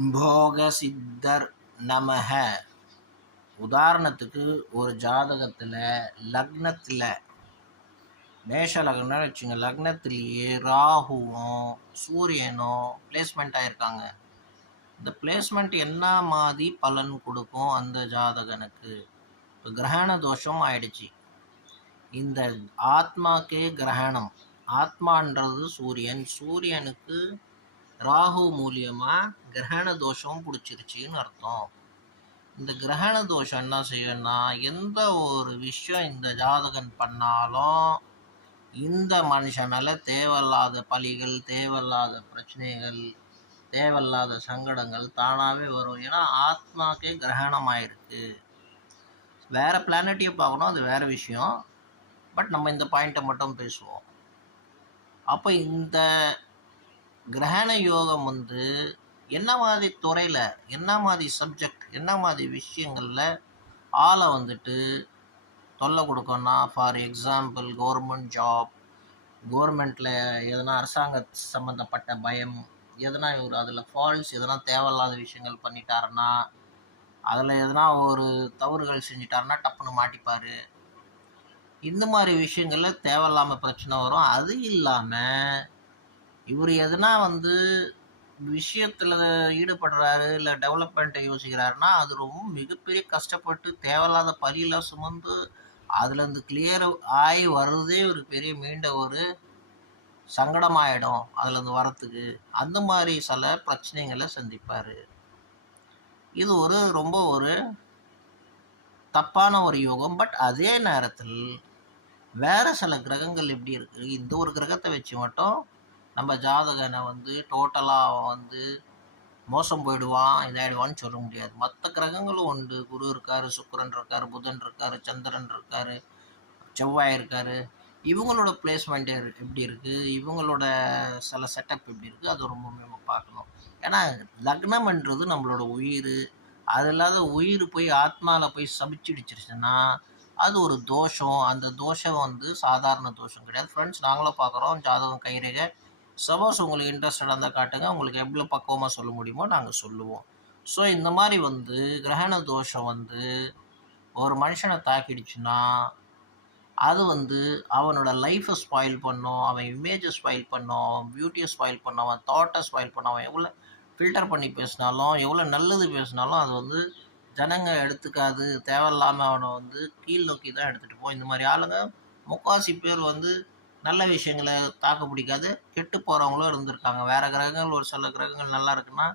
போகசித்தர் நமஹ. உதாரணத்துக்கு ஒரு ஜாதகத்தில் லக்னத்தில் மேஷ லக்னம்னு வச்சுங்க, லக்னத்திலேயே ராகுவும் சூரியனும் பிளேஸ்மெண்ட் ஆகிருக்காங்க. இந்த பிளேஸ்மெண்ட் என்ன மாதிரி பலன் கொடுக்கும் அந்த ஜாதகனுக்கு? இப்போ கிரகண தோஷம் ஆயிடுச்சு. இந்த ஆத்மாக்கே கிரகணம், ஆத்மான்றது சூரியன், சூரியனுக்கு ராகு மூலியமாக கிரகண தோஷம் பிடிச்சிருச்சின்னு அர்த்தம். இந்த கிரகண தோஷம் என்ன செய்யணும்னா, எந்த ஒரு விஷயம் இந்த ஜாதகன் பண்ணாலும் இந்த மனுஷனால தேவையில்லாத பழிகள், தேவையில்லாத பிரச்சனைகள், தேவையில்லாத சங்கடங்கள் தானாகவே வரும். ஏன்னா ஆத்மாக்கே கிரகணம் ஆயிருக்கு. வேற பிளானட்டையும் பார்க்கணும், அது வேற விஷயம். பட் நம்ம இந்த பாயிண்ட்டை மட்டும் பேசுவோம். அப்போ இந்த கிரகண யோகம் என்ன மாதிரி துறையில், என்ன மாதிரி சப்ஜெக்ட், என்ன மாதிரி விஷயங்களில் ஆளை தொல்லை கொடுக்கணும்னா, ஃபார் எக்ஸாம்பிள் கவர்மெண்ட் ஜாப், கவர்மெண்ட்டில் எதனா அரசாங்க சம்மந்தப்பட்ட பயம், எதனா இவர் அதில் ஃபால்ஸ், எதனா தேவையில்லாத விஷயங்கள் பண்ணிட்டாருன்னா, அதில் எதனா ஒரு தவறுகள் செஞ்சிட்டாருன்னா டப்புன்னு மாட்டிப்பார். இந்த மாதிரி விஷயங்களில் தேவையில்லாமல் பிரச்சனை வரும். அது இல்லாமல் இவர் எதனா விஷயத்தில் ஈடுபடுறாரு, இல்லை டெவலப்மெண்ட்டை யோசிக்கிறாருன்னா அது ரொம்ப மிகப்பெரிய கஷ்டப்பட்டு தேவையில்லாத பழியெல்லாம் சுமந்து அதுலேருந்து கிளியர் ஆகி வர்றதே ஒரு பெரிய மீண்ட ஒரு சங்கடமாயிடும் அதுலேருந்து வரத்துக்கு. அந்த மாதிரி சில பிரச்சனைகளை சந்திப்பார். இது ரொம்ப ஒரு தப்பான ஒரு யோகம். பட் அதே நேரத்தில் வேற சில கிரகங்கள் எப்படி இருக்குது, இந்த ஒரு கிரகத்தை வச்சு மட்டும் நம்ம ஜாதகனை டோட்டலாக மோசம் போயிடுவான், இதாயிடுவான்னு சொல்ல முடியாது. மற்ற கிரகங்களும் உண்டு. குரு இருக்கார், சுக்கிரன் இருக்கார், புதன் இருக்கார், சந்திரன் இருக்கார், செவ்வாய் இருக்கார். இவங்களோட பிளேஸ்மெண்ட் எப்படி இருக்குது, இவங்களோட சில செட்டப் எப்படி இருக்குது, அது ரொம்ப நம்ம பார்க்கணும். ஏன்னா லக்னம்ன்றது நம்மளோட உயிர். அது இல்லாத உயிர் போய் ஆத்மாவில் போய் சபிச்சிடுச்சிருச்சுன்னா அது ஒரு தோஷம். அந்த தோஷம் சாதாரண தோஷம் கிடையாது. ஃப்ரெண்ட்ஸ், நாங்களும் பார்க்குறோம் ஜாதகம், கைரேகை. சப்போஸ் உங்களுக்கு இன்ட்ரெஸ்டடாக இருந்தால் காட்டுங்க, உங்களுக்கு எவ்வளோ பக்குவமாக சொல்ல முடியுமோ நாங்கள் சொல்லுவோம். ஸோ இந்த மாதிரி கிரகண தோஷம் ஒரு மனுஷனை தாக்கிடுச்சுன்னா அது அவனோட லைஃப்பை ஸ்பாயில் பண்ணும், அவன் இமேஜை ஸ்பாயில் பண்ணும், அவன் பியூட்டியை ஸ்பாயில் பண்ணும், அவன் தாட்டை ஸ்பாயில் பண்ணும். அவன் எவ்வளோ ஃபில்டர் பண்ணி பேசினாலும், எவ்வளோ நல்லது பேசினாலும் அது ஜனங்க எடுத்துக்காது. தேவையில்லாமல் அவனை கீழ் நோக்கி தான் எடுத்துகிட்டு போகும். இந்த மாதிரி ஆளுங்க முக்காசி பேர் நல்ல விஷயங்களை தாக்கு பிடிக்காது, கெட்டு போகிறவங்களும் இருந்திருக்காங்க. வேறு கிரகங்கள், ஒரு சில கிரகங்கள் நல்லா இருக்குன்னா